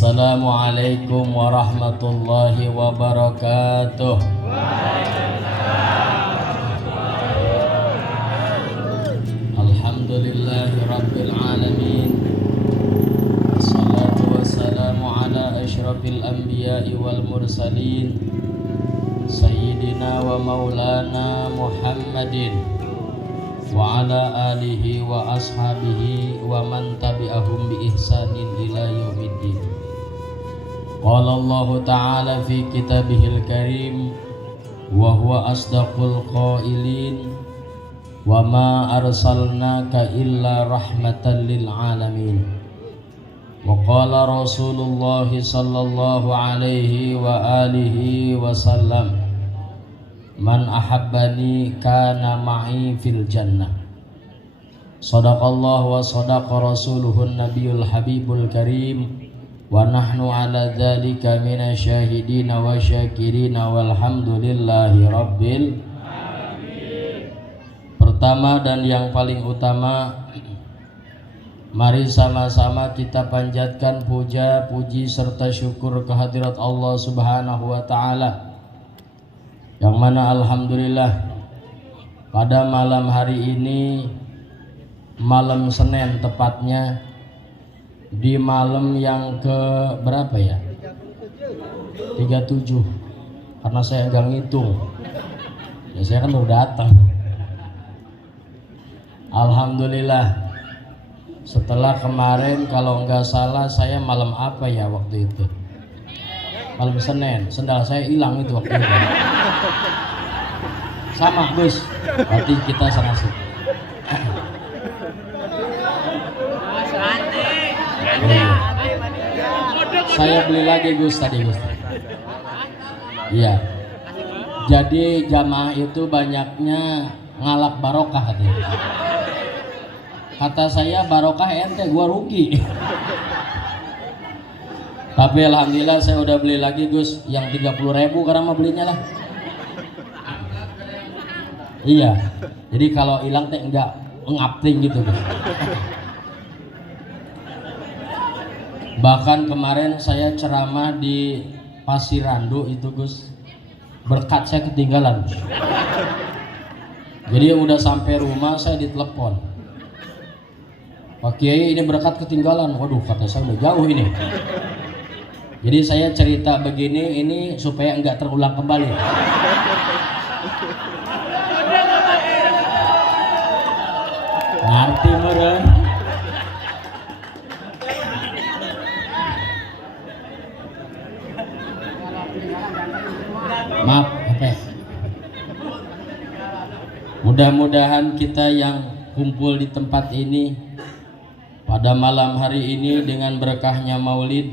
Assalamualaikum warahmatullahi wabarakatuh. Alhamdulillahi rabbil alamin. Assalatu wassalamu ala asyrafil anbiya'i wal mursalin Sayyidina wa maulana Muhammadin wa ala alihi wa ashabihi wa man tabi'ahum bi ihsanin ila yaumiddin. Qala Allah ta'ala fi kitabihil karim wa huwa asdaqul qailin wa ma arsalnaka illa rahmatan lil alamin. Wa qala Rasulullah sallallahu alaihi wa alihi wasallam, man ahabbani kana ma'i fil jannah. Sadaqallah wa sadaqa rasuluhun nabiyul habibul karim wa nahnu ala dzalika minasyahidina wa syakirina walhamdulillahi rabbil alamin. Pertama dan yang paling utama, mari sama-sama kita panjatkan puja, puji serta syukur kehadirat Allah Subhanahu wa taala, yang mana alhamdulillah pada malam hari ini, malam Senin tepatnya, di malam yang ke berapa ya? 37, karena saya nggak ngitung ya, saya kan baru datang. Alhamdulillah, setelah kemarin kalau nggak salah saya malam apa ya waktu itu? Malam Senin, sendal saya hilang itu waktu itu. Sama Gus, berarti kita sama-sama. Saya beli lagi Gus tadi Gus. Iya. Jadi jamaah itu banyaknya ngalap barokah katanya. Kata saya barokah ente, gua rugi. Tapi alhamdulillah saya udah beli lagi Gus, yang 30.000 karena mau belinya lah. Iya. Jadi kalau hilang teh enggak ngapting gitu Gus. Bahkan kemarin saya ceramah di Pasirandu itu Gus, berkat saya ketinggalan. Jadi udah sampai rumah saya ditelepon, Pak Kiai ini berkat ketinggalan. Waduh, kata saya udah jauh ini. Jadi saya cerita begini ini supaya enggak terulang kembali. Ngerti meren? Maaf, apa? Mudah-mudahan kita yang kumpul di tempat ini pada malam hari ini dengan berkahnya Maulid,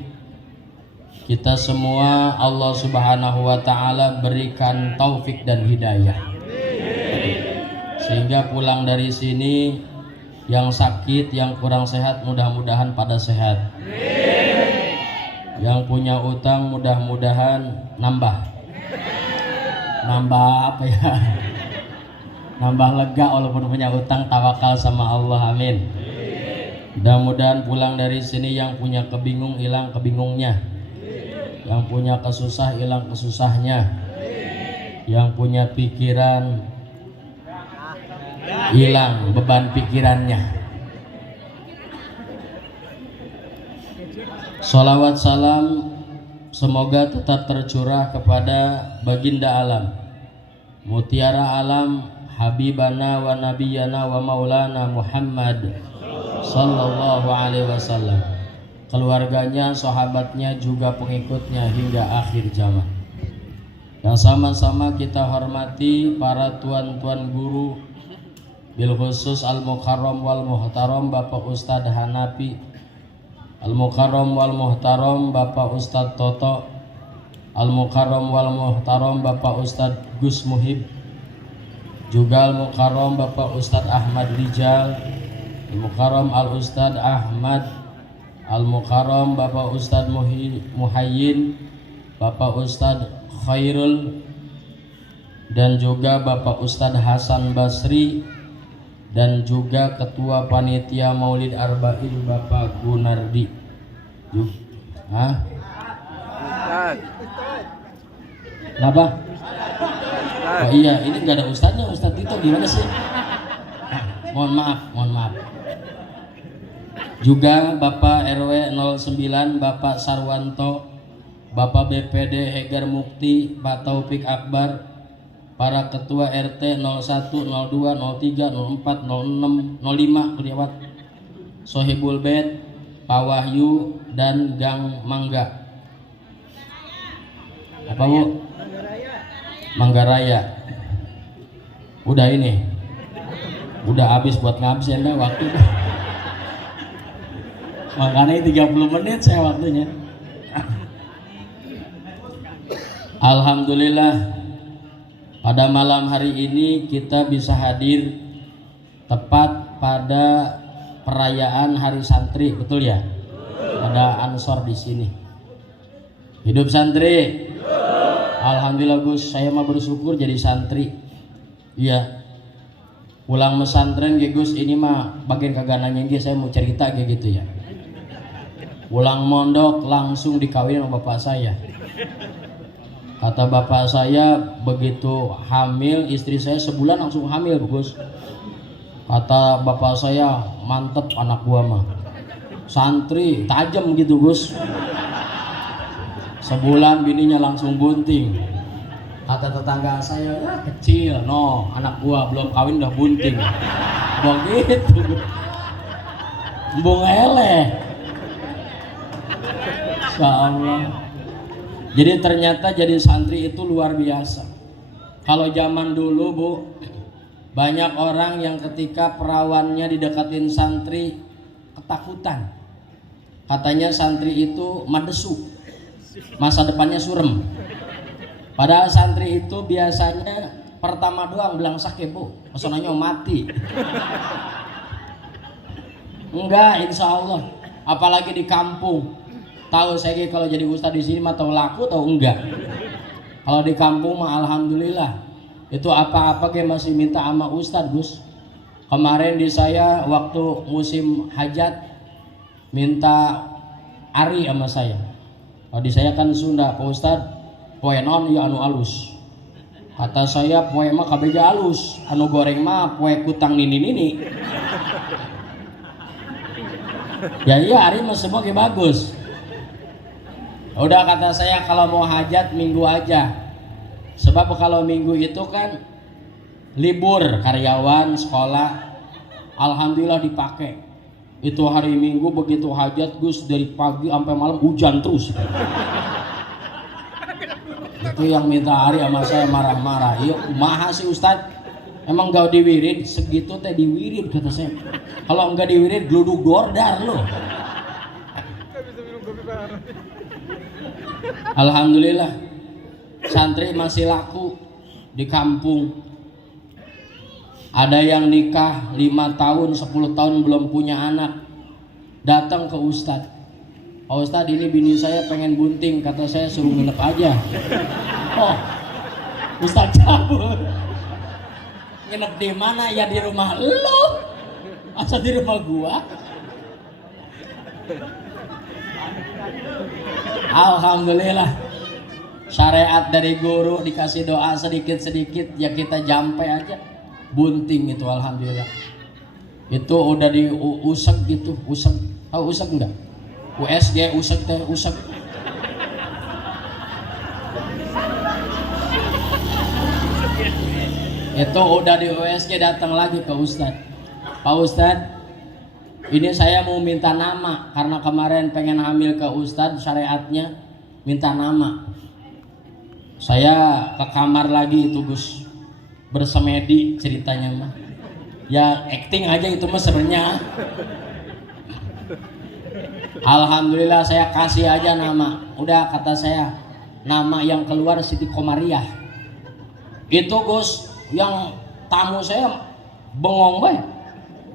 kita semua Allah Subhanahu wa taala berikan taufik dan hidayah, sehingga pulang dari sini yang sakit, yang kurang sehat mudah-mudahan pada sehat. Yang punya utang mudah-mudahan nambah apa ya? Nambah lega walaupun punya utang, tawakal sama Allah, amin. Mudah-mudahan pulang dari sini yang punya kebingung hilang kebingungnya, yang punya kesusah hilang kesusahnya, yang punya pikiran hilang beban pikirannya. Sholawat salam semoga tetap tercurah kepada baginda alam, mutiara alam, habibana wa nabiyana wa maulana Muhammad sallallahu alaihi wasallam, keluarganya, sahabatnya, juga pengikutnya hingga akhir zaman. Yang sama-sama kita hormati para tuan-tuan guru, bil khusus Al-Mukarram wal Muhtaram Bapak Ustadz Hanafi, Al-Mukarram wal Muhtaram Bapak Ustadz Toto, Al-Mukarram wal Muhtaram Bapak Ustadz Gus Muhib, juga Al-Mukarram Bapak Ustadz Ahmad Rijal, Al-Mukarram Al-Ustadz Ahmad, Al-Mukarram Bapak Ustadz Muhayyin, Bapak Ustadz Khairul, dan juga Bapak Ustadz Hasan Basri, dan juga Ketua Panitia Maulid Arba'in Bapak Gunardi. Hah? Ustaz. Kenapa? Oh iya, ini nggak ada ustadznya. Ustadz itu gimana sih? Mohon maaf. Juga Bapak RW 09, Bapak Sarwanto, Bapak BPD Hegar Mukti, Pak Taufik Akbar, para ketua RT 01, 02, 03, 04, 06, 05 kelewat, Sohibul Bed, Pak Wahyu dan Gang Mangga. Apa Bu? Manggaraya. Udah ini. Udah habis buat ngabsen dah waktu. Makanya 30 menit saya waktunya. Alhamdulillah pada malam hari ini kita bisa hadir tepat pada perayaan Hari Santri, betul ya? Ada Ansor di sini. Hidup santri. Alhamdulillah Gus, saya mah bersyukur jadi santri. Iya. Pulang mesantren Gus, ini mah bagian kagananya saya mau cerita kayak gitu ya. Pulang mondok langsung dikawin sama bapak saya. Kata bapak saya begitu hamil, istri saya sebulan langsung hamil Gus. Kata bapak saya, mantep anak gua mah. Santri tajam gitu Gus. Sebulan bininya langsung bunting. Kata tetangga saya, kecil, no, anak gua belum kawin udah bunting. Begitu. Bung eleh. Insya Allah. Jadi ternyata jadi santri itu luar biasa. Kalau zaman dulu Bu, banyak orang yang ketika perawannya didekatin santri ketakutan. Katanya santri itu madesu, masa depannya surem. Padahal santri itu biasanya pertama doang bilang sakit Bu, pesonanya mati. Enggak, insya Allah. Apalagi di kampung. Tahu saya kalau jadi ustadz di sini mah tahu laku tahu enggak. Kalau di kampung mah alhamdulillah. Itu apa-apa kayak masih minta sama ustadz Gus. Kemarin di saya waktu musim hajat minta ari sama saya. Kalau di saya kan Sunda, Pak Ustadz, poe non ya anu alus. Kata saya poe mah kabeja alus, anu goreng mah poe kutang nini. Ya iya ari mah semua kayak bagus. Udah kata saya kalau mau hajat minggu aja. Sebab kalau minggu itu kan libur karyawan sekolah. Alhamdulillah dipakai. Itu hari Minggu begitu hajat Gus dari pagi sampai malam hujan terus. Itu yang minta hari sama saya marah-marah. Yuk maha sih Ustadz. Emang gak diwirid segitu teh diwirid kata saya. Kalau enggak diwirid geluduk gordar loh. Alhamdulillah santri masih laku di kampung. Ada yang nikah 5 tahun 10 tahun belum punya anak, datang ke Ustadz. Oh Ustadz, ini bini saya pengen bunting, kata saya suruh nginep aja. Oh Ustadz cabut. Nginep di mana? Ya di rumah lo. Masa di rumah gua? Alhamdulillah syariat dari guru, dikasih doa sedikit-sedikit ya kita jampai aja bunting itu. Alhamdulillah itu udah diusek gitu. Usek, tahu usek enggak? USG usek teh usek. Itu udah di USG datang lagi ke Ustadz. Pak Ustadz, ini saya mau minta nama karena kemarin pengen hamil ke Ustadz, syariatnya minta nama. Saya ke kamar lagi itu Gus, bersemedi ceritanya mah. Ya acting aja itu mah sebenarnya. Alhamdulillah saya kasih aja nama. Udah kata saya nama yang keluar Siti Komariah. Itu Gus yang tamu saya bengong banget.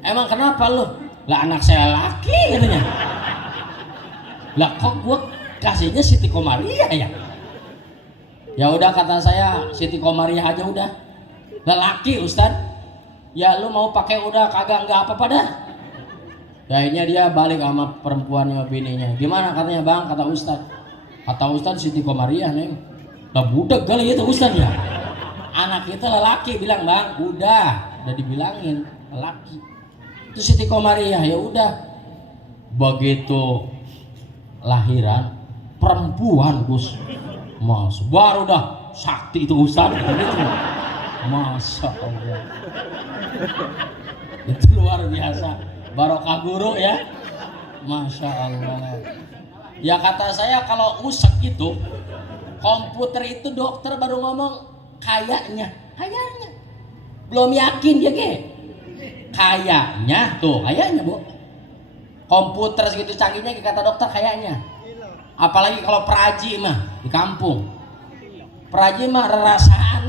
Emang kenapa lu? Lah anak saya laki katanya. Lah kok gua kasihnya Siti Komariah ya? Ya udah kata saya Siti Komariah aja udah. Lah laki Ustad. Ya lu mau pakai udah kagak enggak apa-apa dah. Akhirnya dia balik sama perempuannya sama bininya. Gimana katanya bang? Kata Ustadz Siti Komariah neng. Nah budak kali itu Ustadz ya. Anak kita lelaki bilang bang, udah dibilangin lelaki. Itu Siti Komariah ya udah. Begitu lahiran perempuan Gus. Mas baru dah sakti itu Ustadz gitu. Masya Allah. Itu luar biasa. Barokah guru ya, Masya Allah. Ya kata saya kalau usek itu komputer itu dokter baru ngomong kayaknya belum yakin dia kayaknya bu komputer segitu canggihnya kata dokter kayaknya. Apalagi kalau peraji mah di kampung, peraji mah rerasaan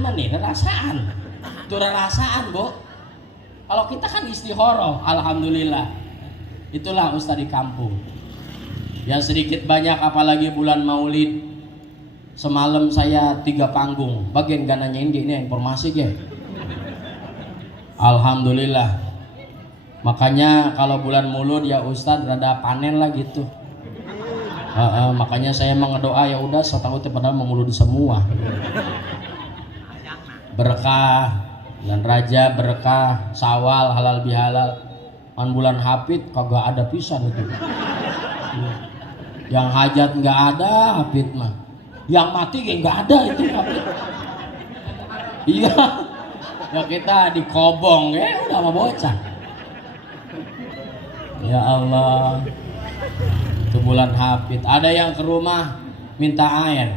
itu rerasaan bu. Kalau kita kan istihoroh, alhamdulillah. Itulah ustaz di kampung. Ya sedikit banyak apalagi bulan Maulid. Semalam saya 3 panggung. Bagian gak nanyain ini informasi ya. Alhamdulillah. Makanya kalau bulan Maulid ya ustaz rada panen lah gitu. Makanya saya mengedoa ya udah setahu padahal memulud semua. Berkah dan raja berkah, sawal halal bihalal. An bulan hafid kagak ada pisan itu. Yang hajat nggak ada hafid mah. Yang mati nggak ada itu hafid. Iya. Ya kita dikobong ya udah sama bocah. Ya Allah. Itu bulan hafid. Ada yang ke rumah minta air.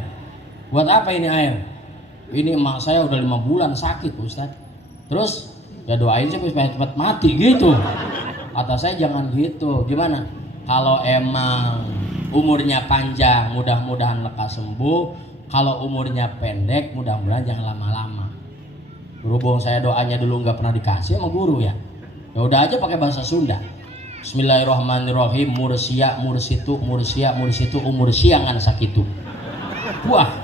Buat apa ini air? Ini emak saya udah 5 bulan sakit Ustaz. Terus ya doain sih supaya cepat mati gitu. Kata saya jangan gitu. Gimana? Kalau emang umurnya panjang mudah-mudahan lekas sembuh. Kalau umurnya pendek mudah-mudahan jangan lama-lama. Berhubung saya doanya dulu nggak pernah dikasih sama guru ya. Ya udah aja pakai bahasa Sunda. Bismillahirrahmanirrahim. Mursia mursitu umur siangan sakitu. Wah.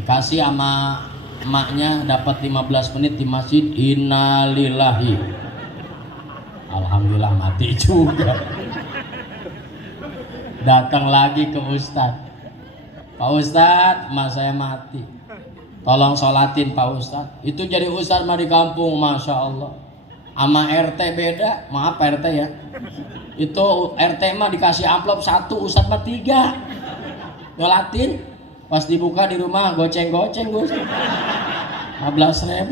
Dikasih sama emaknya dapat 15 menit di masjid. Innalillahi. Alhamdulillah mati juga. Datang lagi ke Ustadz. Pak Ustadz, emak saya mati. Tolong sholatin Pak Ustadz. Itu jadi Ustadz mah di kampung, Masya Allah. Sama RT beda. Maaf Pak RT ya. Itu RT mah dikasih amplop 1, Ustadz mah 3. Sholatin. Pas dibuka di rumah goceng-goceng Gus. 15.000.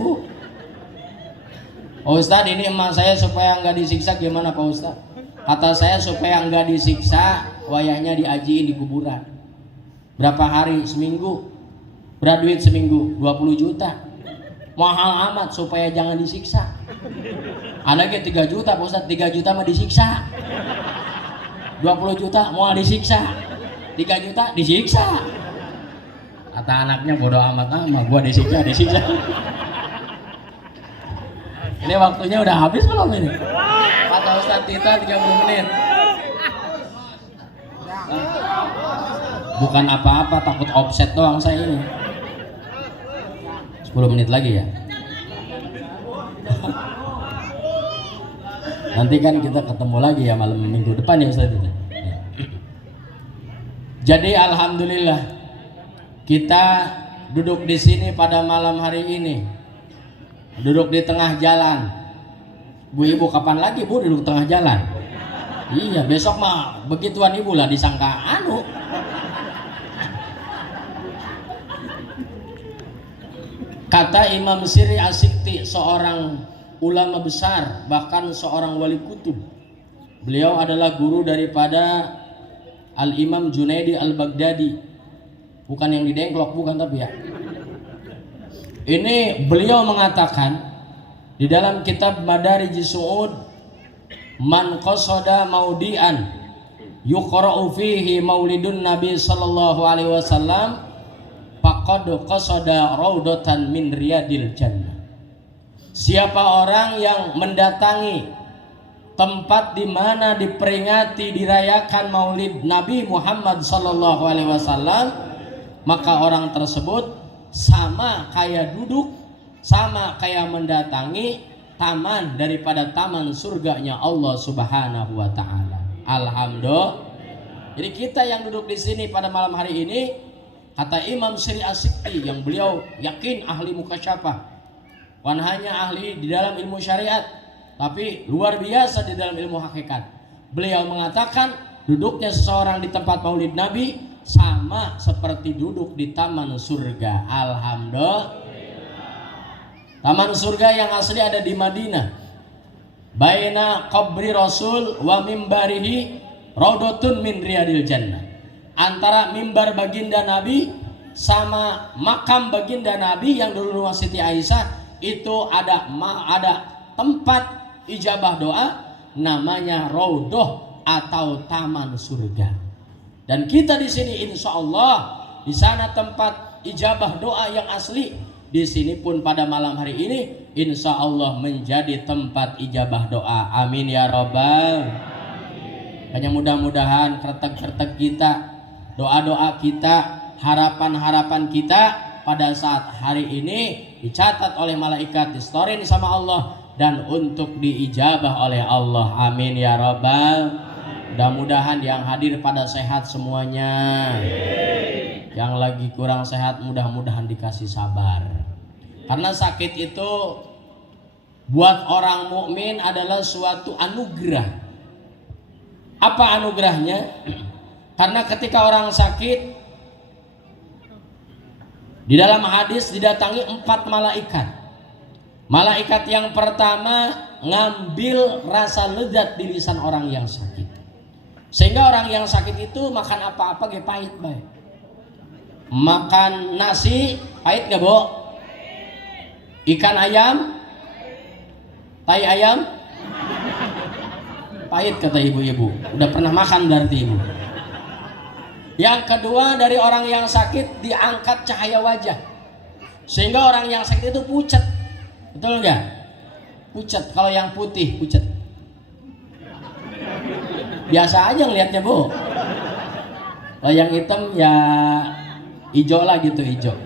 Pak Ustadz ini emak saya supaya nggak disiksa gimana Pak Ustadz? Kata saya supaya nggak disiksa wayahnya diajiin di kuburan. Berapa hari? Seminggu. Berapa duit seminggu? 20 juta. Mahal amat supaya jangan disiksa. Ada ke 3 juta Pak Ustadz, 3 juta mah disiksa. 20 juta mau disiksa. 3 juta disiksa. Kata anaknya bodoh amat gua disiksa. Ini waktunya udah habis belum ini? Kata Ustadz Tita 30 menit. Bukan apa-apa, takut offset doang saya ini. 10 menit lagi ya. Nanti kan kita ketemu lagi ya malam minggu depan ya Ustadz Tita. Jadi alhamdulillah kita duduk di sini pada malam hari ini. Duduk di tengah jalan. Bu ibu kapan lagi bu duduk tengah jalan? Iya besok mah begituan ibu lah disangka anu. Kata Imam Siri Asikti, seorang ulama besar, bahkan seorang wali kutub. Beliau adalah guru daripada Al-Imam Junaidi Al-Baghdadi. Bukan yang di Dengklok, bukan tapi ya. Ini beliau mengatakan di dalam kitab Madarijus Su'ud, man qasada maudian yuqra'u fihi maulidun Nabi sallallahu alaihi wasallam faqad qasada raudatan min riyadil jannah. Siapa orang yang mendatangi tempat di mana diperingati dirayakan Maulid Nabi Muhammad sallallahu alaihi wasallam, maka orang tersebut sama kayak duduk, sama kayak mendatangi taman daripada taman surganya Allah Subhanahu wa taala. Alhamdulillah. Jadi kita yang duduk di sini pada malam hari ini, kata Imam Syri As-Sikti yang beliau yakin ahli mukasyafah, bukan hanya ahli di dalam ilmu syariat, tapi luar biasa di dalam ilmu hakikat. Beliau mengatakan duduknya seseorang di tempat maulid Nabi sama seperti duduk di taman surga. Alhamdulillah. Taman surga yang asli ada di Madinah. Baina qabri Rasul wa mimbarihi raudhatun min riyadil jannah. Antara mimbar baginda Nabi sama makam baginda Nabi yang dulu rumah Siti Aisyah itu ada tempat ijabah doa namanya raudhah atau taman surga. Dan kita di sini insya Allah di sana tempat ijabah doa yang asli. Di sini pun pada malam hari ini insya Allah menjadi tempat ijabah doa. Amin ya robbal. Hanya mudah-mudahan kretek-kretek kita, doa-doa kita, harapan-harapan kita pada saat hari ini dicatat oleh malaikat, distorin sama Allah dan untuk diijabah oleh Allah. Amin ya robbal. Mudah-mudahan yang hadir pada sehat semuanya. Yang lagi kurang sehat mudah-mudahan dikasih sabar. Karena sakit itu buat orang mukmin adalah suatu anugerah. Apa anugerahnya? Karena ketika orang sakit, di dalam hadis didatangi 4 malaikat. Malaikat yang pertama ngambil rasa lezat di lisan orang yang sakit. Sehingga orang yang sakit itu makan apa-apa ge pahit bae. Makan nasi pahit gak Bo? Ikan ayam, tai ayam pahit kata ibu-ibu. Udah pernah makan berarti ibu. Yang kedua dari orang yang sakit diangkat cahaya wajah. Sehingga orang yang sakit itu pucat. Betul enggak? Pucat. Kalau yang putih pucat. Biasa aja ngelihatnya Bu. Kalau yang hitam ya hijau lah gitu, hijau.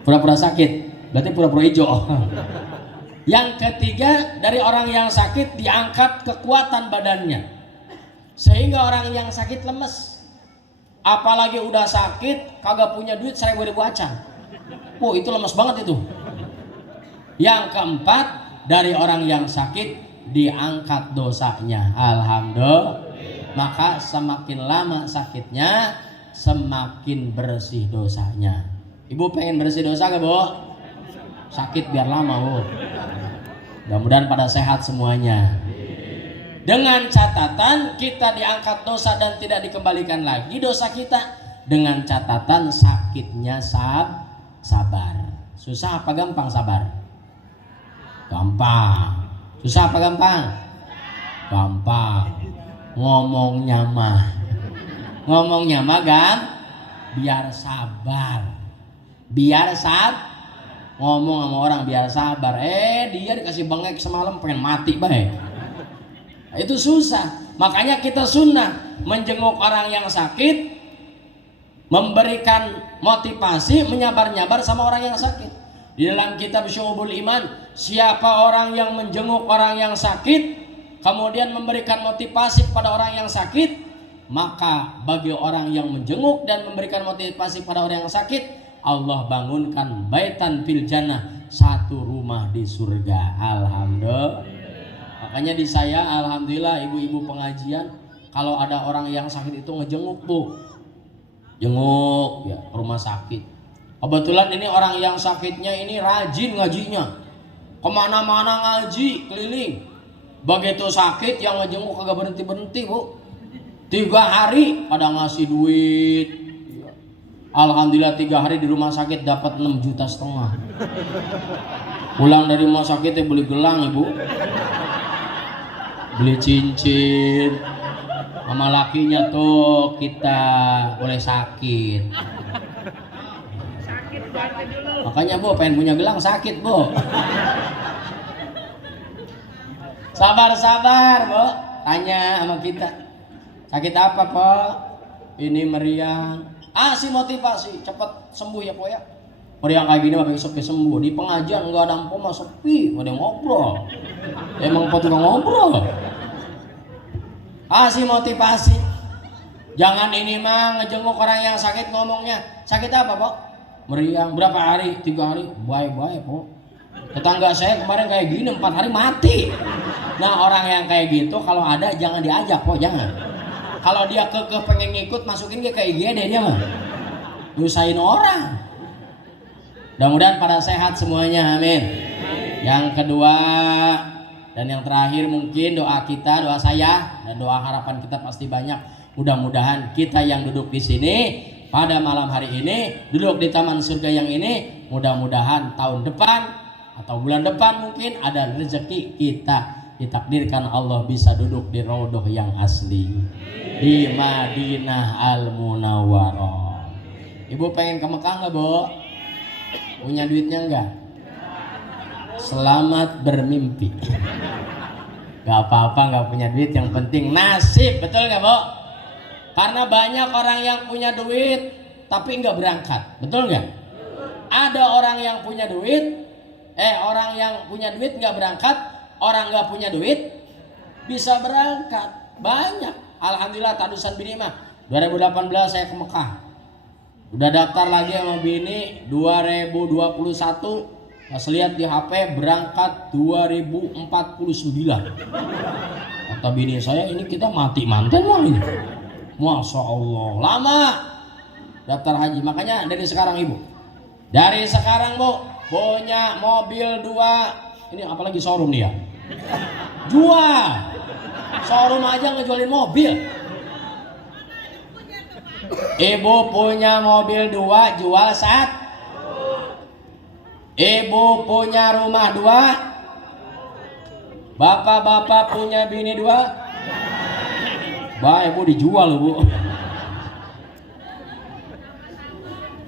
Pura-pura sakit, berarti pura-pura hijau. Yang ketiga dari orang yang sakit diangkat kekuatan badannya. Sehingga orang yang sakit lemes. Apalagi udah sakit kagak punya duit 1.000 acan. Oh itu lemes banget itu. Yang keempat dari orang yang sakit diangkat dosanya. Alhamdulillah. Maka semakin lama sakitnya semakin bersih dosanya. Ibu pengen bersih dosa gak Bu? Sakit biar lama Bu. Mudah-mudahan pada sehat semuanya. Dengan catatan kita diangkat dosa dan tidak dikembalikan lagi dosa kita. Dengan catatan sakitnya sabar. Susah apa gampang sabar? Gampang. Susah apa gampang? Gampang. Ngomongnya mah biar sabar. Ngomong sama orang biar sabar. Dia dikasih bengek semalam pengen mati baik. Itu susah. Makanya kita sunnah menjenguk orang yang sakit, memberikan motivasi, menyabar-nyabar sama orang yang sakit. Di dalam kitab Syu'ubul Iman, siapa orang yang menjenguk orang yang sakit kemudian memberikan motivasi kepada orang yang sakit, maka bagi orang yang menjenguk dan memberikan motivasi kepada orang yang sakit, Allah bangunkan baitan fil jannah, satu rumah di surga. Alhamdulillah. Makanya di saya alhamdulillah ibu-ibu pengajian kalau ada orang yang sakit itu ngejenguk Bu. Jenguk ya rumah sakit. Kebetulan ini orang yang sakitnya ini rajin ngajinya. Kemana-mana ngaji keliling. Begitu sakit yang ngejenguk kagak berhenti-berhenti Bu. 3 hari pada ngasih duit. Alhamdulillah 3 hari di rumah sakit dapat 6,5 juta. Pulang dari rumah sakit beli gelang Ibu. Beli cincin. Sama lakinya tuh kita boleh sakit. Makanya Bu pengen punya gelang sakit Bu. Sabar Bu. Tanya sama kita. Sakit apa Po? Ini meriang. Si motivasi cepat sembuh ya Po ya. Orang yang kayak gini mah besok sembuh. Di pengajian nggak ada empom mah sepi, nggak ada yang ngobrol. Emang apa tukang ngobrol? Kasih motivasi. Jangan ini mah ngejenguk orang yang sakit ngomongnya. Sakit apa, Pok? Meriang. Berapa hari? 3 hari. Bye-bye, Pok. Tetangga saya kemarin kayak gini 4 hari mati. Nah, orang yang kayak gitu kalau ada jangan diajak, Pok, jangan. Kalau dia kekeh pengen ngikut, masukin dia ke IGD dia mah. Nyusahin orang. Mudah-mudahan pada sehat semuanya, amin. Yang kedua dan yang terakhir mungkin doa kita, doa saya dan doa harapan kita pasti banyak. Mudah-mudahan kita yang duduk di sini pada malam hari ini, duduk di taman surga yang ini, mudah-mudahan tahun depan atau bulan depan mungkin ada rezeki kita ditakdirkan Allah bisa duduk di raudhah yang asli di Madinah Al-Munawwarah. Ibu pengen ke Mekah nggak, Bu? Punya duitnya enggak? Selamat bermimpi. Gak apa-apa gak punya duit, yang penting nasib, betul gak, Bu? Karena banyak orang yang punya duit tapi enggak berangkat, betul gak? Ada orang yang punya duit, orang yang punya duit enggak berangkat, orang enggak punya duit bisa berangkat. Banyak. Alhamdulillah tadusan bini mah 2018 saya ke Mekah. Udah daftar lagi sama bini 2021. Pas lihat di HP berangkat 2049. Kata bini saya, ini kita mati manten mau ini. Masya Allah, lama daftar haji. Makanya dari sekarang ibu, dari sekarang Bu, punya mobil 2. Ini apalagi showroom nih ya. Jual. Showroom aja ngejualin mobil. Ibu punya mobil 2, jual 1. Ibu punya rumah 2. Bapak-bapak punya bini 2. Bah, ibu dijual, Bu.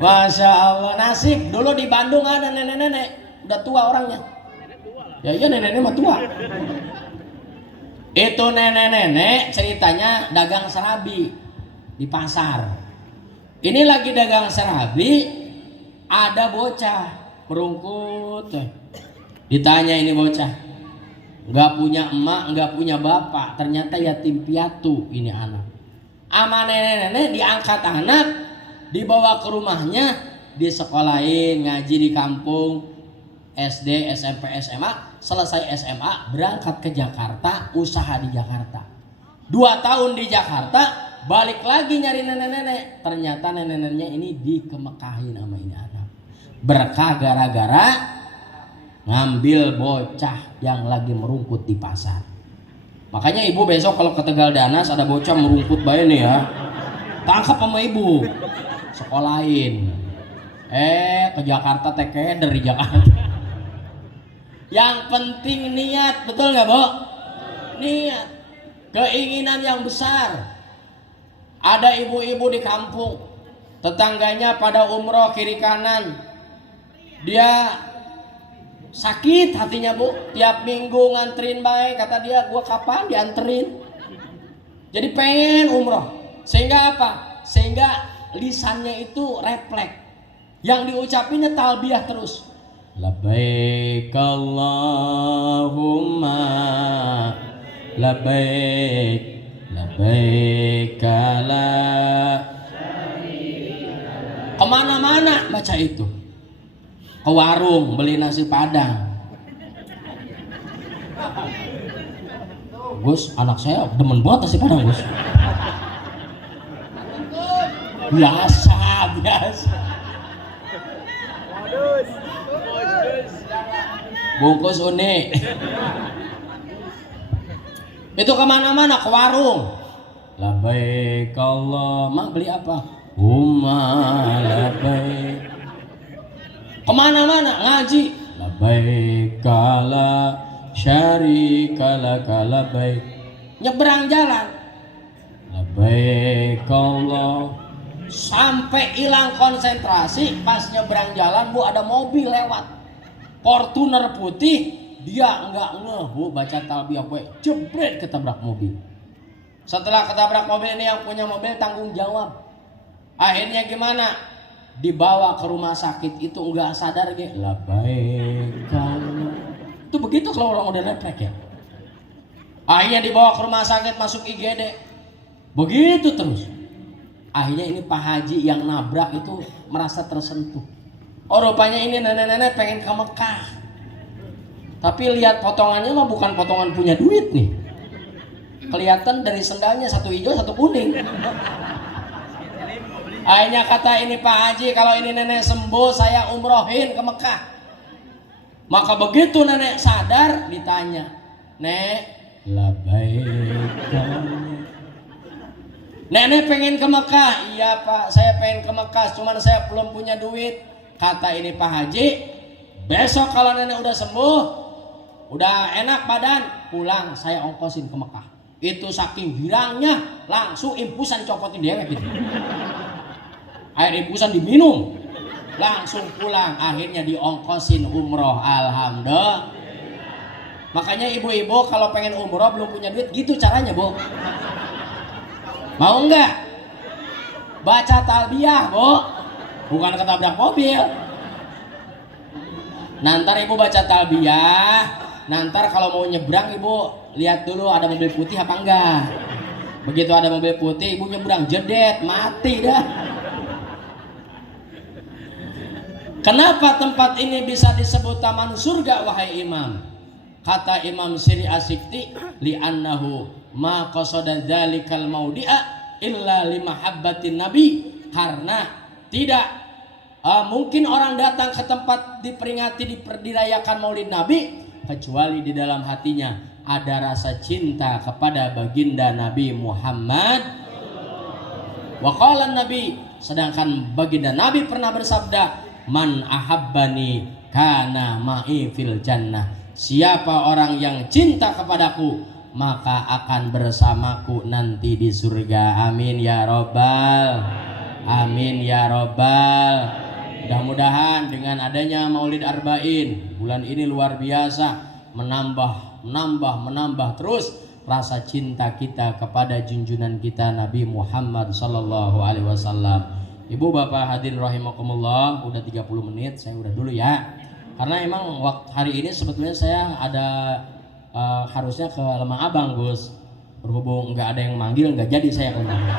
Masya Allah, nasib. Dulu di Bandung ada nenek-nenek, udah tua orangnya. Ya iya, nenek-nenek mah tua. Itu nenek-nenek ceritanya dagang serabi di pasar. Ini lagi dagang serabi, ada bocah merungkut. Ditanya ini bocah, nggak punya emak, nggak punya bapak, ternyata yatim piatu ini anak. Ama nenek-nenek diangkat anak, dibawa ke rumahnya, disekolahin, ngaji di kampung, SD, SMP, SMA, selesai SMA berangkat ke Jakarta, usaha di Jakarta. 2 tahun di Jakarta, balik lagi nyari nenek-nenek. Ternyata nenek-neneknya ini dikemekahin sama ini anak. Berkah gara-gara ngambil bocah yang lagi merungkut di pasar. Makanya ibu besok kalau ke Tegal Danas ada bocah merungkut bae nih ya, tangkap sama ibu, sekolahin. Ke Jakarta TK dari Jakarta. Yang penting niat, betul nggak, Bu? Niat, keinginan yang besar. Ada ibu-ibu di kampung, tetangganya pada umroh kiri kanan, dia sakit hatinya, Bu. Tiap minggu nganterin baik, kata dia, gua kapan dianterin? Jadi pengen umroh. Sehingga apa? Sehingga lisannya itu refleks. Yang diucapinnya talbiyah terus. Labbaik Allahumma labbaik labbaik la. Kemana-mana baca itu. Ke warung beli nasi padang. Gus, anak saya demen banget nasi padang, Gus. Biasa. Bungkus unik. Itu kemana-mana, ke warung. Labbaik Allah. Mak beli apa? Labbaik. Kemana-mana ngaji. Labbaik la syarika laka labbaik. Nyebrang jalan. Labbaik Allah. Sampai hilang konsentrasi, pas nyebrang jalan, Bu, ada mobil lewat. Fortuner putih, dia enggak ngeh, Bu, baca talbiyah, jebret ketabrak mobil. Setelah ketabrak mobil ini yang punya mobil tanggung jawab. Akhirnya gimana? dibawa ke rumah sakit itu enggak sadar ge labbaik itu begitu kalau orang udah lepek ya. Akhirnya dibawa ke rumah sakit masuk IGD begitu terus. Akhirnya ini Pak Haji yang nabrak itu merasa tersentuh. Oh rupanya ini nenek-nenek pengen ke Mekah. Tapi lihat potongannya mah bukan potongan punya duit nih. Kelihatan dari sendalnya satu hijau satu kuning. Akhirnya kata ini Pak Haji, kalau ini nenek sembuh saya umrohin ke Mekah. Maka begitu nenek sadar ditanya, Nek, labbaik. Nenek pengen ke Mekah. Iya Pak, saya pengen ke Mekah, cuman saya belum punya duit. Kata ini Pak Haji, besok kalau nenek udah sembuh, udah enak badan, pulang saya ongkosin ke Mekah. Itu saking girangnya, langsung impusan copotin dewek gitu. Air impusan diminum, langsung pulang. Akhirnya diongkosin umroh, alhamdulillah. Makanya ibu-ibu kalau pengen umroh belum punya duit, gitu caranya Bu. Mau enggak? Baca talbiyah Bu, bukan ketabrak mobil. Nanti ibu baca talbiyah, nanti kalau mau nyebrang ibu lihat dulu ada mobil putih apa enggak. Begitu ada mobil putih ibu nyebrang, jedet, mati dah. Kenapa tempat ini bisa disebut taman surga wahai imam? Kata Imam Siri Asikti, li'annahu ma qasada dzalikal maudi'a illa limahabbatin nabi. Karena tidak mungkin orang datang ke tempat diperingati dirayakan maulid nabi kecuali di dalam hatinya ada rasa cinta kepada baginda Nabi Muhammad. Wa qala nabi, sedangkan baginda Nabi pernah bersabda, man ahabbani kana ma'i fil jannah. Siapa orang yang cinta kepadaku maka akan bersamaku nanti di surga. Amin ya robbal, amin ya robbal. Mudah-mudahan dengan adanya Maulid Arba'in bulan ini luar biasa, menambah terus rasa cinta kita kepada junjungan kita Nabi Muhammad sallallahu alaihi wasallam. Ibu bapak hadirin rahimakumullah, udah 30 menit saya udah dulu ya. Karena emang waktu hari ini sebetulnya saya ada harusnya ke Lemah Abang Gus. Berhubung nggak ada yang manggil, nggak jadi saya ke sana.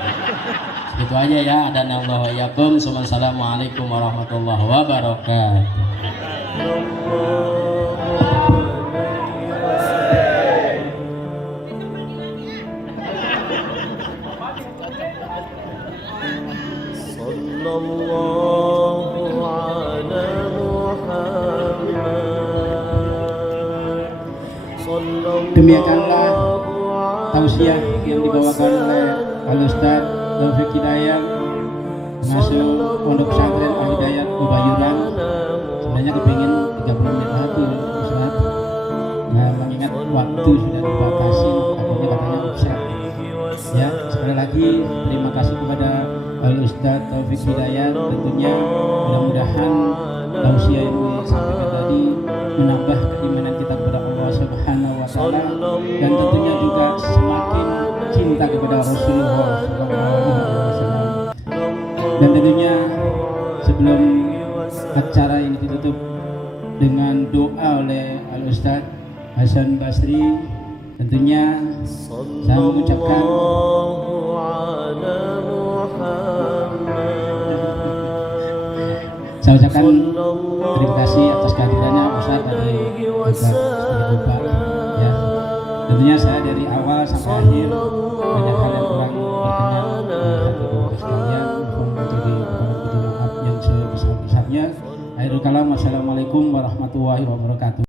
Segitu aja ya. Adanallahu iyyakum. Assalamualaikum warahmatullahi wabarakatuh. Demikianlah tausiah yang dibawakan oleh Al-Ustaz Taufik Hidayat masuk Pondok Pesantren Al-Hidayat Kebayuran. Sebenarnya kepingin 30 menit lagi Ustaz. Nah, mengingat waktu sudah dibatasi, akhirnya katanya Ustaz. Ya, sekali lagi terima kasih kepada Al-Ustaz Taufik Hidayat. Tentunya mudah-mudahan tausiah yang disampaikan tadi menambah keimanan kita kepada Allah Subhanahu wa taala dan tentunya juga semakin cinta kepada Rasulullah SAW. Dan tentunya sebelum acara ini ditutup dengan doa oleh Al-Ustaz Hasan Basri, tentunya saya mengucapkan terima kasih atas kehadirannya Ustaz dari Bapak ya. Tentunya saya dari awal sampai akhir banyak hal yang kurang berkenan di hati Bapak sekalian. Mohon maaf yang sebesar-besarnya. Akhirul kalam, wassalamualaikum warahmatullahi wabarakatuh.